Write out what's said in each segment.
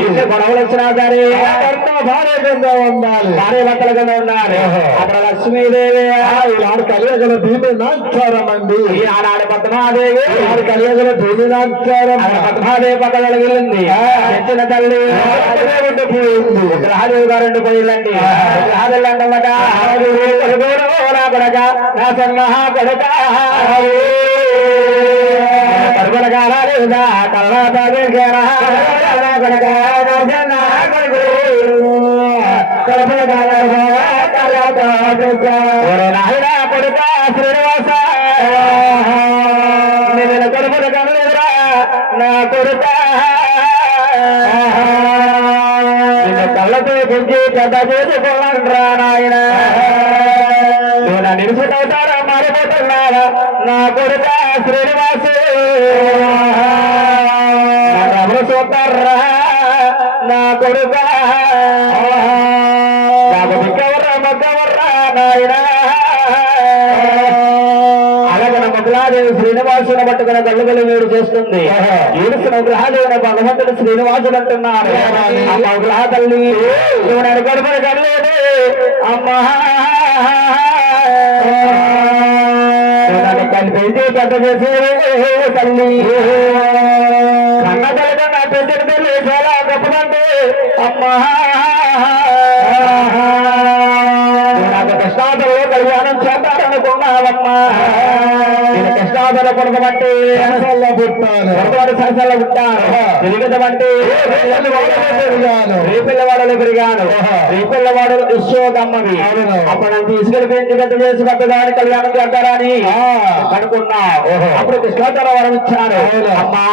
ఎన్ని గొడవలు వచ్చినా సరే భార్య కింద ఉండాలి. భార్య భర్తల కింద ఉన్నారు అక్కడ లక్ష్మీదేవి. ఈనాడు కలియగల భీమి నాచారం అండి. ఆనాడు పద్మాదేవి ఈనాడు కలియగల భీమి అక్కడ పద్మాదేవి పక్కన వెళ్ళింది తెచ్చిన తల్లి. పోయింది. గ్రహదేవి గారు ఉండి పోయిందండి గ్రహదేవి అంటమాట. నా కొడక. నా సన్నహ కొడక కడుపుల కాలేదా శ్రీనివాస నేను కడుపుల నా కొడుక కళ్ళతో గుంజి పెద్ద చేసుకోవాలంటరా నాయన నువ్వు మారిపోతున్నారా నా కొడుక శ్రీనివాసు నా కొడుక నాకు మగ్గవర్రా నాయన అలాగే ముగ్గులాదేవి శ్రీనివాసుని పట్టుకున్న గల్లుగలు వేడు చేస్తుంది ఏడుస్తున్న గ్రహాదేవిన భగవంతుడు శ్రీనివాసుడు అంటున్నారు అమ్మ గ్రహ తల్లి నువ్వు నేను అమ్మా కనిపించి పెద్ద చేసే తల్లి కన్న తల్లి నా పెద్ద తల్లి చాలా గొప్పదంటే. అమ్మా నాకు కళ్యాణం చేద్దామనుకున్నావమ్మా నేను కొడుకమంటే సరసల్లో పుట్టాను. పొరపాటు సరసల్లో పుట్టాను. పెరిగాను. రేపిల్లవాడలో పెరిగాను రేపిల్లవాడలు యశోదమ్మవి. అప్పుడు నన్ను పెంచి పెద్ద చేసి పెద్దదాని కళ్యాణం చేద్దారని అనుకున్నా. అప్పుడు కృష్ణోత్తర వరం ఇచ్చారు. అమ్మా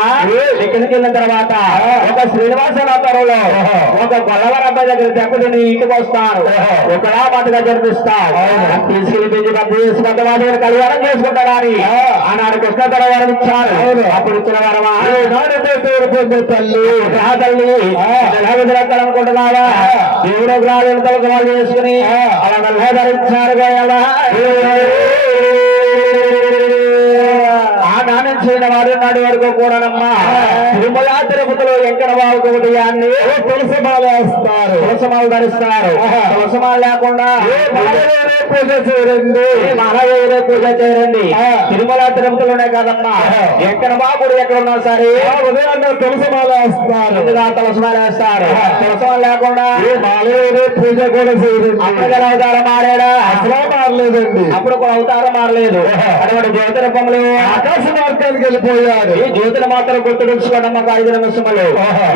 ఇక్కడికి వెళ్ళిన తర్వాత ఒక ఒక గొల్లవర అబ్బాయి దగ్గర ఇంటికి వస్తాను ఒకలా మాటగా జరిపిస్తాను పెంచి పెద్ద చేసి పెద్దవాడి కళ్యాణం చేసుకుంటారని ఆనాడు కృష్ణోత్తర వరం ఇచ్చారు. అప్పుడు ఇచ్చిన వరమా? తల్లి. ఆ. తల్లి వదిలేస్తారనుకుంటున్నావా దేవుడు గ్రాలను తలకమాలు చేసుకుని అలా నల్ల ధరించారు ఎలా? నాణ్యం చేయని వాడు నాడు వరకు కూడానమ్మా. తిరుమల తిరుపతిలో ఎక్కడ బాబుకు ఉదయాన్ని తులసి మాల వేస్తారు? తులసమాలు ధరిస్తారు. తులసమాలు లేకుండా పూజ చేయండి? మహాదేవుడే పూజ చేయండి? తిరుమల తిరుపతిలోనే కాదమ్మా. ఎక్కడ బాబుడు ఎక్కడ ఉన్నా సరే ఉదయాన్నే తులసి మాల వేస్తారు. తులసమాలు వేస్తారు. తులసమాలు లేకుండా మాలవేరే పూజ కూడా చేయండి. అప్పుడు అవతారం మారాడా? అసలు మారలేదండి. అప్పుడు కూడా అవతారం మారలేదు. అటువంటి జ్యోతి రూపములు ఆకాశ మార్గానికి వెళ్ళిపోయారు ఈ జ్యోతిని మాత్రం గుర్తుడుచుకోవడం మాకు ఐదు నిమిషములు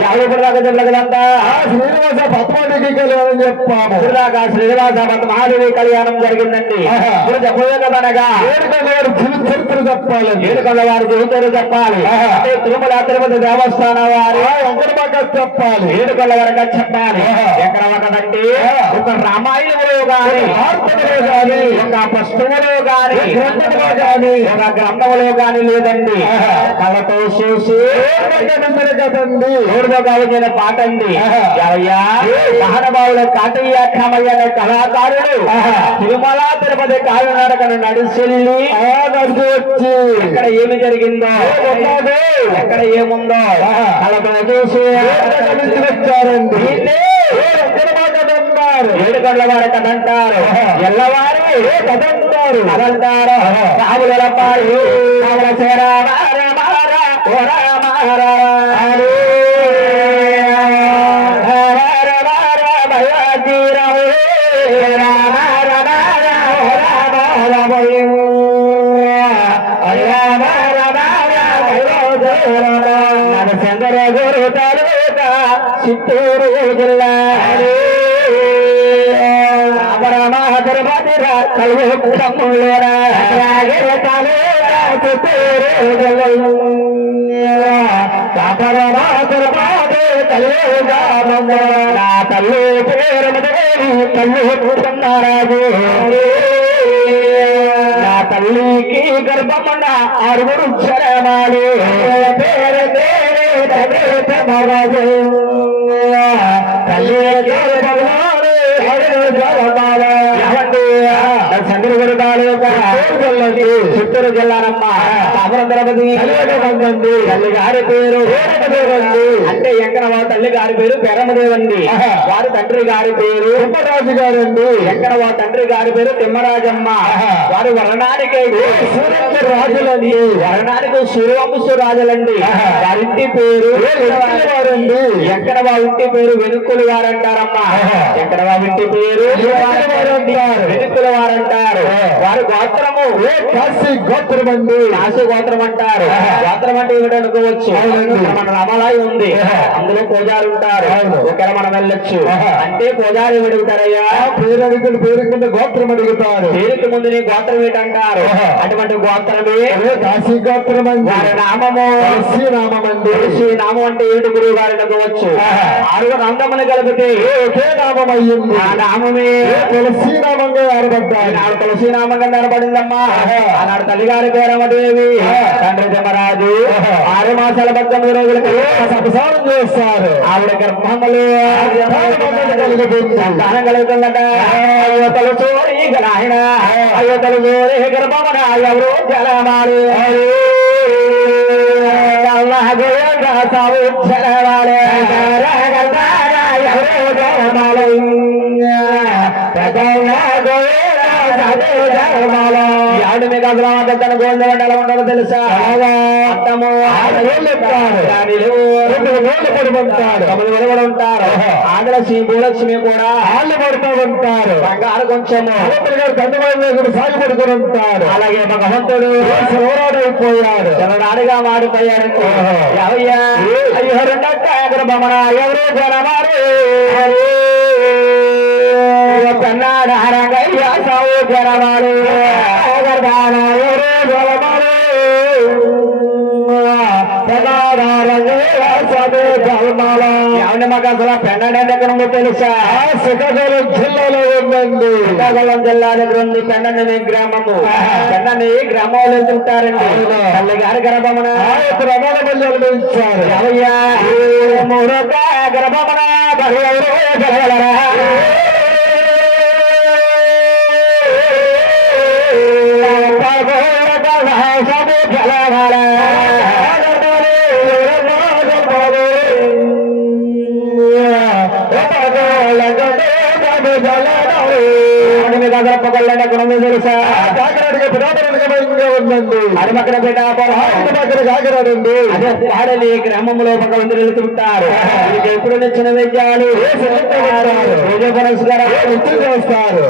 యాభై దాకా జరగదంతా ఆ శ్రీనివాస పద్మానికి కళ్యాణం చెప్పాము. ఇప్పుడు దాకా శ్రీనివాస మహాదేవి కళ్యాణం జరిగిందండి. ఇప్పుడు చెప్పలేదు కదనగా ఏడుకొండ వారి జీవిత చరిత్ర చెప్పాలండి. ఏడుకొండ వారి జీవితాలు చెప్పాలి. అంటే తిరుమల తిరుపతి దేవస్థానం వారి. వెంకటబాగా చెప్పాలి. వరకు చెప్పాలి. ఎక్కడ ఒకదంటే ఒక రామాయణంలో గాని ఒక పుస్తకంలో గాని ఒక గ్రంథంలో గాని లేదండి. చూసి కదండి కావలసిన పాట అండి ఎవయ్యా మహానుభావుడు కాటయ్య కామయ్య అనే కళాకారుడు తిరుమల తిరుపతి కాలినడకను నడిచెల్లి నడిచి వచ్చి ఎక్కడ ఏమి జరిగిందో ఎక్కడ ఏముందో నుంచి వచ్చారండి. ఏడు గంటల వారి కథ అంటారు ఎల్లవారి కథ అంటారు కథంటారు రాముల పాడు రాముల చేరామ రామ చిత్తూరు జిల్లా. తల్లి పేరు తల్లి పూతన్నారాజు నా తల్లికి గర్భమన్న ఆరుగురు చరణాలు పేరు పేరు చిత్తూరు జిల్లానమ్మ కలియుగమందండి. తల్లి గారి పేరు రేణుకదేవండి. అంటే ఎక్కడవా తల్లి గారి పేరు పెరమదేవండి. వారి తండ్రి గారి పేరు తిమ్మరాజు గారండి ఎక్కడవా తండ్రి గారి పేరు తిమ్మరాజమ్మ. వారి వర్ణానికి రాజులండి వర్ణానికి సూర్యవంశు రాజులండి. వారింటి పేరు వారండి. ఎక్కడ వా ఇంటి పేరు వెనుక్కులు వారంటారమ్మా ఆహా. ఎక్కడ వా ఇంటి పేరు వెనుకుల వారంటారు. వెనుక్కుల వారంటారు. వారి గోత్రము ఏ కాశీ గోత్రమండి? కాశీ గోత్రం అంటారు. గోత్రం అంటే ఏమిటి అనుకోవచ్చు? మన రమలాయి ఉంది. అందులో పూజారి ఉంటారు. ఇక్కడ మనం వెళ్ళొచ్చు. అంటే పూజారి ఏమిడుగుతారయ్యా పేరు అడుగుతాడు పేరు కింద గోత్రం అడుగుతారు. పేరుకి ముందు నీ గోత్రం ఏంటంటారు. అటువంటి గోత్రమే కాశీ గోత్రమండి? వారి నామము. తులసి నామమండి. తులసి నామం అంటే ఏంటి గురువు గారు అనుకోవచ్చు. ఆరు నామములు కలిపితే ఒకే నామం అయ్యింది? ఆ నామమే. తులసి నామంగా ఏర్పడ్డాడు ఆనాడు తులసి నామంగా నిలబడిందమ్మా ఆహా. ఆనాడు తల్లిగారి పేరమదేవి. తండ్రి ఆహా. ఆరు మాసాల పద్దెనిమిది రోజులకి సంసారం చేస్తారు. ఆవిడ గర్భములు. సంతానం కలుగుతుందట. అయ్యో తలుచు ఈ గ్రాహిణ అయ్యో తలుచు ఈ గర్భమున ఎవరు జలమాడు అల్లాహ్ గోయంగా సావు జలమాడే ఎవరు జలమాడు మీకు అసలు పెద్దన గోల్డ్ వంటలు ఉండదు తెలుసా? అత్తము వేళ్ళు ఎత్తారు. దానిలో రెండు వేళ్ళు పడిపోతాడు తొమ్మిది వేలు కూడా ఉంటారు ఆంధ్ర శ్రీ భూలక్ష్మి కూడా కాళ్ళు పడుతూ ఉంటారు బంగారు కొంచెము. తండ్రి సాగి పడుకుని ఉంటాడు అలాగే భగవంతుడు. సౌరాడైపోయాడు జనరాడిగా మాడిపోయాడు. ఎవయ్యా అయ్యో రెండక్క ఎదురు బొమ్మన ఎవరు జనమారు? కన్నాడు రంగయ్య సావు జనమారు గర్భాన ఎవరు జనమారు ఎవరి మాకు అసలు పెన్నడ ఎక్కడ ఉందో తెలుసా శ్రీకాకుళం జిల్లాలో ఉందండి శ్రీకాకుళం జిల్లా దగ్గర ఉంది పెన్నని గ్రామము ఆహా. పెన్నని గ్రామంలో వెళ్తుంటారండి అవును. తల్లి గారి గర్భమున ప్రమాణ బల్యాలు ఇచ్చారు ఎవయ్యా మూడొక్క గర్భమున అదే పాడలి గ్రామంలో ఒక వెళ్తుంటారు మీకు ఎప్పుడు నచ్చిన నృత్యం చేస్తారు?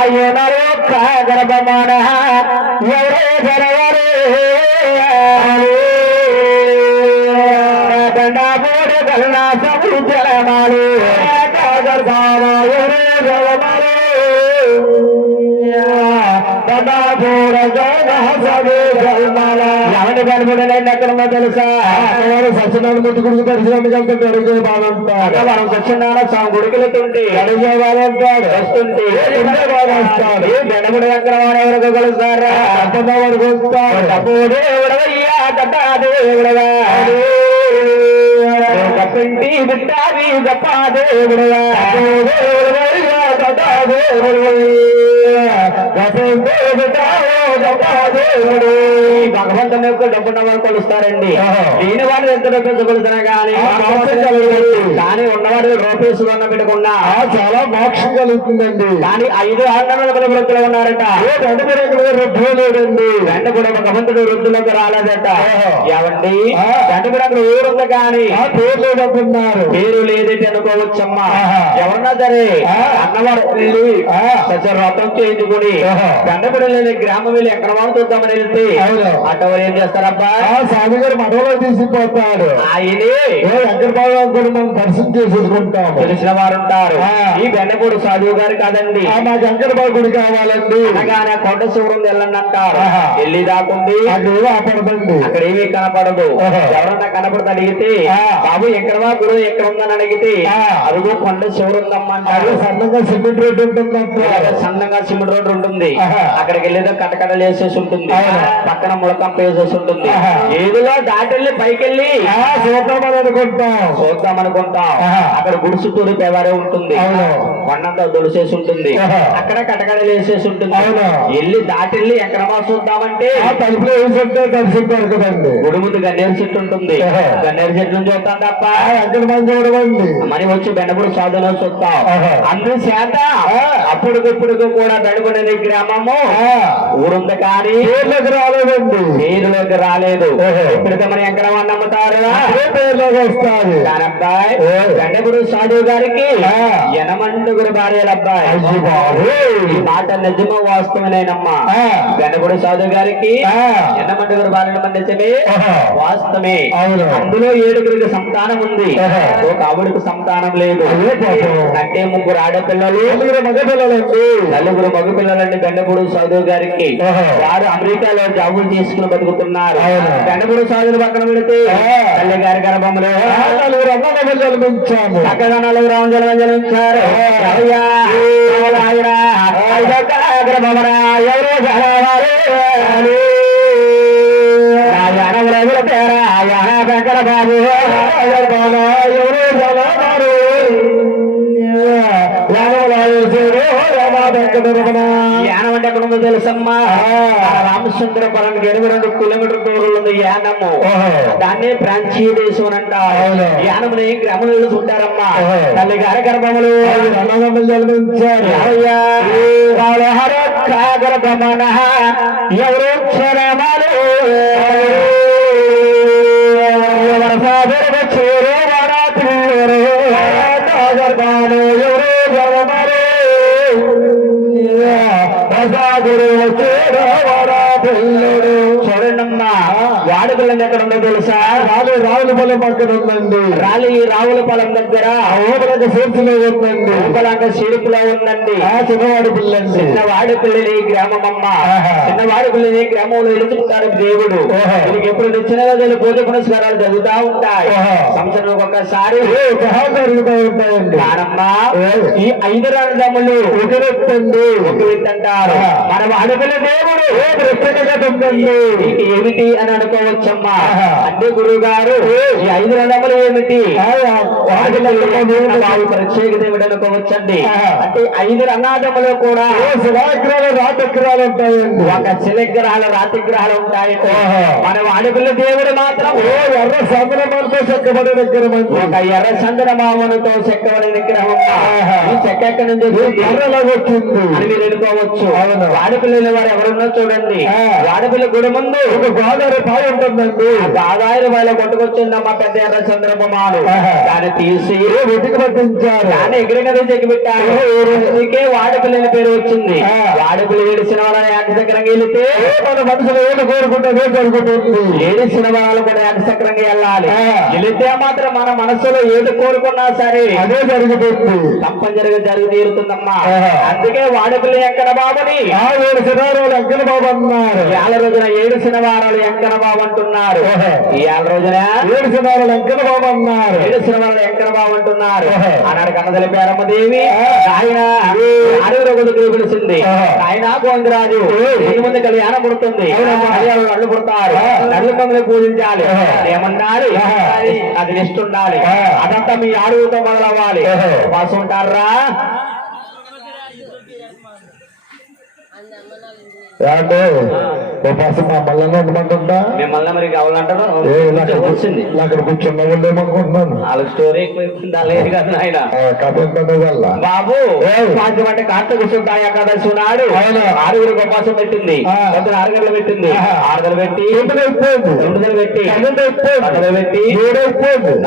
అయ్యో నరొక్క గర్భమాన ఎవరో గరవరు జలమాలు ఎవరి కనుగొనలేండి ఎక్కడుందో తెలుసా? సత్యనారాయణ ముట్టు గుడికి దర్శనానికి వెళ్తే అడిగే బాగుంటాడు మనం సత్యనారాయణ స్వామి గుడికి వెళ్తుంటే అడిగే బాగుంటాడు వస్తుంటే బాగుంటాడు బెనముడు ఎక్కడ ఎవరికి కలుస్తారా? వరకు వస్తాడు డబ్బు దేవుడవయ్యా కట్ట దేవుడవా? కప్పింటి బిడ్డావి గప్ప దేవుడవా? దేవుడవయ్యా కట్ట বলবে దేవుడు భగవంతుని యొక్క డబ్బున్న వారు కొలుస్తారండి. దీని వాడు ఎంత డబ్బు కొలుతున్నా కానీ. కానీ ఉన్నవాడు రూపేసుకున్న పెట్టుకున్నా ఆ, చాలా మోక్షం కలుగుతుందండి కానీ ఐదు ఆందోళన వృత్తులు ఉన్నారట రెండు రుద్ధం లేదండి వెంట కూడా భగవంతుడు వృద్ధులకు రాలేదట. ఏమండి. వెంట కూడా అక్కడ ఊరుంది కానీ పేరు పేరు లేదేటి అనుకోవచ్చమ్మా. ఎవరన్నా సరే. అన్నవారు వ్రతం చేయించుకుని. వెంటబడి లేని గ్రామం వెళ్ళి ఎక్కడ చూద్దామని వెళ్తే. అటవరు ఏం చేస్తారబ్బా? ఆ స్వామి గారు మనలో తీసిపోతాడు ఆయనే ఏ వెంకటబాబు కూడా మనం దర్శనం చేసుకుంటాము తెలిసిన వారు ఉంటారు. ఈ బెన్నపూడి సాధువు గారు కాదండి. వెంకటబాబు గుడి కావాలండి. అనగానే కొండ శివరం వెళ్ళండి అంటారు. వెళ్ళి దాకుంది. అక్కడ ఆపడదండి. అక్కడ ఏమీ కనపడదు. ఎవరన్నా కనపడదు అడిగితే. బాబు ఎక్కడవా గురువు? ఎక్కడ ఉందని అడిగితే. అదిగో కొండ శివరుందమ్మ అదే అంటారు సన్నగా సిమెంట్ రోడ్డు ఇలాగ సన్నగా సిమెంట్ రోడ్డు ఉంటుంది. అక్కడికి వెళ్ళేదో కటకట కట్టడలు వేసేసి ఉంటుంది. పక్కన ములకంప వేసేసి ఉంటుంది. ఏదిలో దాటెళ్ళి పైకెళ్ళి ఆ, చూద్దామని అనుకుంటాం చూద్దాం అనుకుంటాం. అక్కడ గుడుసు తూరి తెవారే ఉంటుంది. కొండంతా దొలిసేసి ఉంటుంది. అక్కడ కటకడలు వేసేసి ఉంటుంది. వెళ్ళి దాటెళ్ళి ఎక్కడమా చూద్దామంటే తలుపులో వేసుంటే దర్శించారు కదండి గుడి ముందు గన్నేరు చెట్టు ఉంటుంది. గన్నేరు చెట్టు చూస్తాం తప్ప చూడవండి మరి వచ్చి బెండపూడి సాధన చూస్తాం. అందుచేత. అప్పుడుకిప్పుడు కూడా దడుగునని గ్రామము ఊరుంది కానీ పేర్లోకి రాలేదండి పేరులోకి రాలేదు. ఇప్పటికే మరి ఎక్కడ నమ్ముతారు పేర్లోకి అబ్బాయి. గండగుడు సాధు గారికి ఆ. యనమండుగురు భార్యల అబ్బాయి మాట నిజమో వాస్తవమేనమ్మా. గండగుడు సాధు గారికి ఆ. యనమండుగురు భార్యల నిజమే. వాస్తవమే. అందులో ఏడుగురికి సంతానం ఉంది. ఒక ఆవిడకు సంతానం లేదు. అంటే ముగ్గురు ఆడపిల్లలు నలుగురు మగపిల్లలండి నలుగురు మగపిల్లలండి గండపూడి సాధు గారికి. వారు అమెరికాలో జాబులు చేసుకుని బతుకుతున్నారు. గండపూడి సాధులు పక్కన పెడితే. తల్లి గారి గర్భంలో జన్మించాము. చక్కగా నలుగురు? ఐదొక్క గర్భమరా? ఎవరు బాబు తెలుసమ్మా? ఆ. రామచంద్రపురానికి ఎనభై రెండు కిలోమీటర్ దూరంలో ఉంది యానము. దాన్నే ప్రాంతీయ దేశం అని అంటారు. యానముని గ్రామంలో వెళ్తుంటారమ్మా. తల్లి గారి గర్భములు. జన్మించారు. ఎవరు క్షరమలు ఎవరు సాదరుడు చేరు వడ పిల్లరు గర్భాలు আশা করে వాడి పిల్లని ఎక్కడ ఉందో తెలుసా? రాలు రావులపల్లి పక్కన ఉందండి. రాలి రావుల పొలం దగ్గర ఓపలకు సూర్చులో ఉందండి. ఊపలాంక సిరుపులో ఉందండి. చిన్నవాడి పిల్లండి. చిన్నవాడి పిల్లని గ్రామమమ్మ. ఆహా. చిన్నవాడి పిల్లని గ్రామంలో ఎలుచుకుంటారు దేవుడు. వీరికి ఎప్పుడు తెచ్చినా రోజులు పూజ పునస్కారాలు జరుగుతా ఉంటాయి. సంవత్సరం ఒక్కసారి గ్రహాలు జరుగుతూ ఉంటాయండి. నానమ్మ. ఈ ఐదు రంగములు ఒకరెత్తండి ఒక వ్యక్తి అంటారు ఆహా. మన వాడిపిల్ల దేవుడు. ఏమిటి అని అనుకోవచ్చమ్మా ఆహా. అంటే గురువు గారు ఈ ఐదు రంగములు ఏమిటి? ప్రత్యేకత ఏమిటి అనుకోవచ్చండి ఆహా. అంటే ఐదు రంగాదములు కూడా శిలాగ్రాలు రాతగ్రాలు ఉంటాయండి. ఒక శిలగ్రహాలు రాతి గ్రహాలు ఉంటాయి. మన వాడుకుల దేవుడు మాత్రం ఓ ఎర్ర సంద్రమంతో చెక్కబడి దగ్గర ఒక ఎర్ర చంద్రమామనుతో చెక్కబడిన విగ్రహం. ఈ చెక్క ఎక్కడి నుంచి వచ్చింది? అని మీరు ఎన్నుకోవచ్చు. అవును. వాడుపిల్లని వారు ఎవరున్నో చూడండి. వాడుపిల్ల గుడి ముందు ఒక గోదావరి పాయ ఉంటుందండి ఆదాయం వాళ్ళ కొట్టుకొచ్చిందమ్మా పెద్ద ఎర్ర ఆహా. దాన్ని తీసి వెతికి పట్టించారు. దాన్ని ఎగిరిన చెక్కి పెట్టారు. వాడుపిల్లని పేరు వచ్చింది. వాడుపిల్ల ఏడిసిన వాళ్ళని ఏకచక్రంగా వెళితే ఏ మన మనసులో ఏది కోరుకుంటే జరుగుతుంది ఏడిసిన వాళ్ళు కూడా ఏకచక్రంగా వెళ్ళాలి. ఆ. వెళితే మాత్రం మన మనసులో ఏది కోరుకున్నా సరే అదే జరుగుతుంది. తప్పనిసరిగా జరిగి తీరుతుందమ్మా. అందుకే వాడుపిల్లి ఎంకన బాబుని ఆ ఏడు శిరాలు అంకన బాబు అన్నారు. ఏళ్ళ రోజున ఏడు శనివారాలు ఎంకన బాబు అంటున్నారు ఏళ్ళ రోజున ఏడు శిరాలు అంకన బాబు అన్నారు. ఎంకన బాబు అంటున్నారు. ఆనాడు కన్నదలి పేరమ్మ దేవి ఆ. ఆయన ఆరుగురు ఒకరికి పిలిచింది. ఆయన గోవిందరాజు దీని ముందు కళ్యాణం పుడుతుంది. నళ్ళు పుడతారు. నళ్ళు కమ్మలు పూజించాలి. ఏమన్నారు. అది నిష్ట ఉండాలి. అదంతా మీ ఆరుగురితో మొదలవ్వాలి. ఉపాసం ఉంటారా? అంటే ఓ పసు మమ్మల్ని ఉండమంటుందా మిమ్మల్ని మరి కావాలంటారు? వచ్చింది. అక్కడ కూర్చున్న వాళ్ళు ఏమనుకుంటున్నాను వాళ్ళకి స్టోరీ ఎక్కువ లేదు కదా నాయన. ఆ కథ ఏంటంటే వల్ల బాబు. పాంచం అంటే కార్తీక శుద్ధ ఏకాదశి నాడు అవును. ఆరుగురు ఉపవాసం పెట్టింది. పొద్దున ఆరు గంటలు పెట్టింది. ఆరు గంటలు పెట్టి రెండు గంటలు పెట్టి గంటలు పెట్టి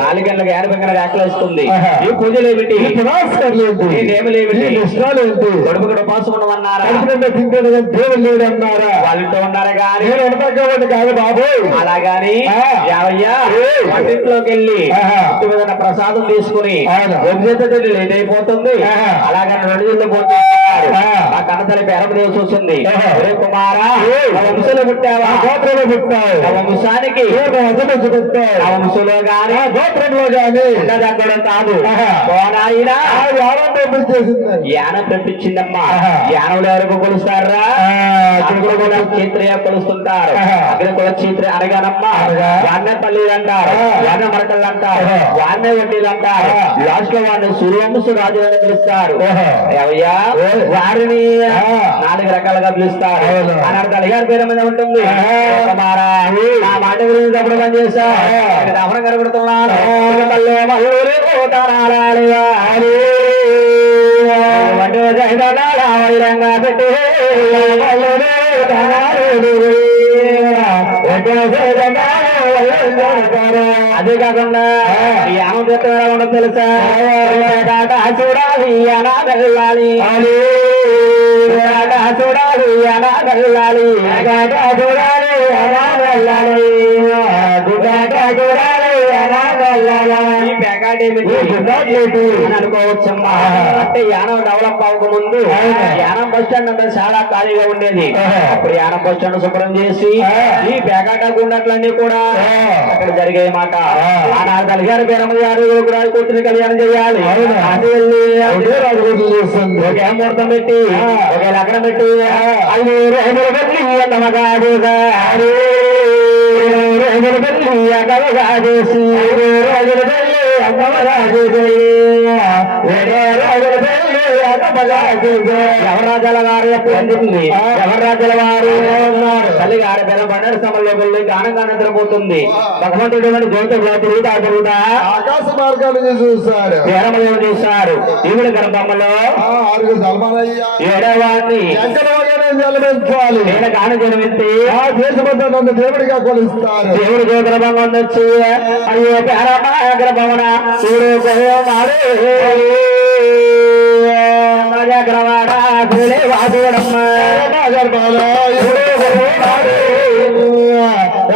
నాలుగు గంటలకు ఏడు గంటల వేస్తుంది. ఆహా. ఈ పూజలు ఏమిటి? ఉపవాసం ఉండమన్నారా కడుపు నిండా తింటాడు కానీ దేవుడు లేడు అన్నారా వాళ్ళతో ఉన్నారా? కాదు బాబోయ్. అలాగాని. వంటింట్లోకి వెళ్ళి ప్రసాదం తీసుకుని. ఒకసేపు లేట్ అయిపోతుంది. అలాగని రెండు ఇళ్ళు ఆహా. ఆ. కన్నతల్లి చూస్తుంది. ఆహా. ఒరే కుమారా వంశంలో పుట్టావా? గోత్రంలో పుట్టావు. వంశానికి వంశంలో గాని గోత్రంలో గాని కాదు. యానం చేసింది యానం ఎవరికి కొలుస్తారా? చైత్రయ కొలుస్తుంటారు ఆహా. అగ్రకుల చైత్ర అనగానమ్మా అనగా? వాన్నే పల్లీలు అంటారు. వాన్నే మరకలు అంటారు. వాన్నే వడ్డీలు అంటారు. లాస్ట్లో వాడిని సూర్యవంశ రాజు అని పిలుస్తారు. వారిని. నాలుగు రకాలుగా పిలుస్తారు. అన్నాడు కలిగారు పేరు మీద ఉంటుంది నా మాట గురించి తప్పుడు పని చేశా ఆహా. దహనం కనబడుతున్నాను. వంటి పెట్టి మల్లూరి అదే కాకుండా ఈ ఆమె ఉండదు తెలుసా? చూడాలి అలా వెళ్ళాలి కాట చూడాలి అలా వెళ్ళాలి చూడాలి అలా వెళ్ళాలి గుడ్డాట చూడాలి అనా వెళ్ళాలి ఏమిటి అని అనుకోవచ్చమ్మా అంటే యానం డెవలప్ అవ్వక ముందు అవును. యానం బస్ స్టాండ్ అంతా చాలా ఖాళీగా ఉండేది. అప్పుడు యానం బస్ స్టాండ్ శుభ్రం చేసి. ఈ ప్యాకెట్ గుండట్లన్నీ కూడా. అక్కడ జరిగే మాట. ఆనాడు కలిగారు బేరమ్మ గారు రాజు కూతురు కళ్యాణం చేయాలి వెళ్ళి ఒకే ఒకే ముహూర్తం పెట్టి. ఒకే లగ్నం పెట్టి. ఐదు రోజులు పెట్టి అన్నమగాడు రోజులు పెట్టి రోజులు అన్నమగాడేసి ఏడో రోజులు పెళ్ళి అన్నమగాడేసి ఎవరాజల వారు ఆ. ఎవరాజల వారు తల్లి పేరు పన్నెండు సమయంలో వెళ్ళి గానంగా నిద్రపోతుంది. భగవంతుడు జ్యోతి తిరుగుతా ఆకాశ పేరమదేవుడు చూశారు. దేవుడి గర్భంలో ఆ ఆరుగురు సల్మానయ్య. ఏడవాడిని ఎంకరవాగానే జలమించాలి ఈయన గాన జన్మించి ఆ దేశమంతా నన్ను దేవుడిగా కొలుస్తారు. దేవుడి గర్భంగా వచ్చి అయ్యో పేరమ్మ గర్భమున. కోమాడు నజగ్రవాడ గులే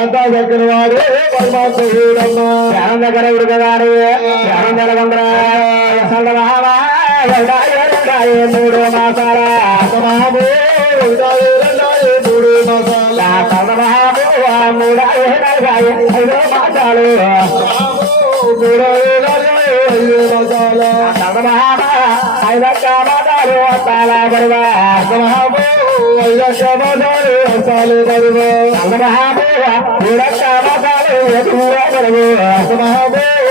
ఎంత దగ్గర వాడు పరమాత్ముడమ్మా ధ్యానం దగ్గర ఉడకగారు ధ్యానం జరగంద్రా మూడు మాసాల బాబు మూడు మాసాల మూడు ఐదో మాసాలు మూడు I'm gonna have it, you're not gonna have it, you're not gonna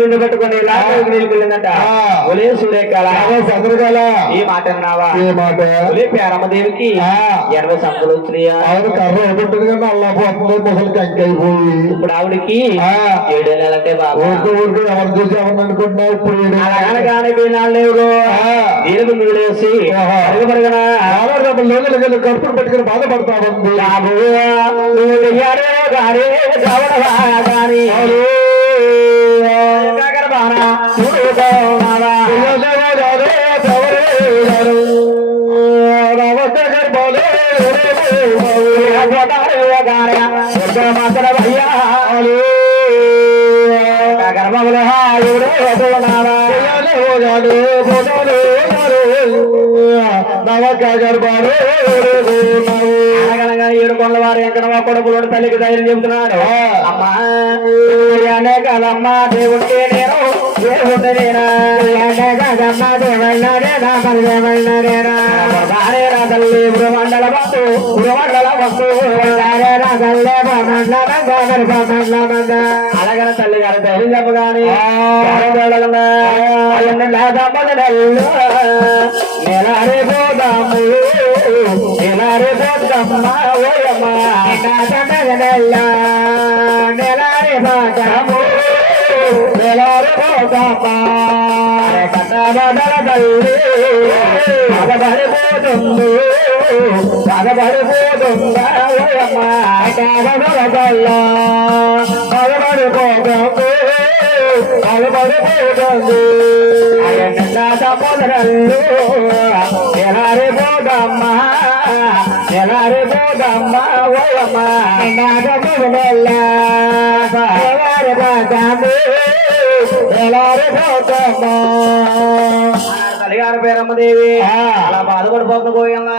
నిన్ను పెట్టుకుని ఒలే సూర్యకాల మాట అన్నావా ఏ మాట ఒలే ఎనభై వచ్చినాయా కర్ర కానీ అల్లా పోతుంది ముసలి కంకైపోయి ఇప్పుడు ఆవిడకి ఏడు నెలలంటే బాబు ఊరికి ఊరికి ఎవరు చూసి ఎవరిని అనుకుంటున్నావు ఇప్పుడు దీనికి కడుపులు పెట్టుకుని బాధపడతా ఉంది బాబు నువ్వు దిగాడే గారే కావడవా గాని గర్భములు హాయుడు అనగనగా ఏడు కొండల వారు వెంకటమ్మ కొడుకులు తల్లికి ధైర్యం చెబుతున్నాడు. అమ్మా అనే కదమ్మా దేవుడికి నేను దేవుడి నేనా? కదమ్మా దేవుళ్ళనే నా పల్లెవళ్ళ నేనా. భారే నా తల్లి మండల వస్తు మండల వస్తు భారే తల్లి మండల తల్లి గారు ధైర్యం చెప్పగానే నెలరే పోదాము. నెలరే పోదమ్మ ఓయమ్మ. నెల తల్లి పదబడిపోతుంది సముద్రంలో పోదమ్మా బోధమ్మ ఎలారే బోధమ్మ ఓయమ్మ ఎలారే బాధమ్మ ఎలారే బోధమ్మ తల్లిగారి పేరమ్మ దేవి. అలా బాధపడిపోతుంది పోయమ్మ.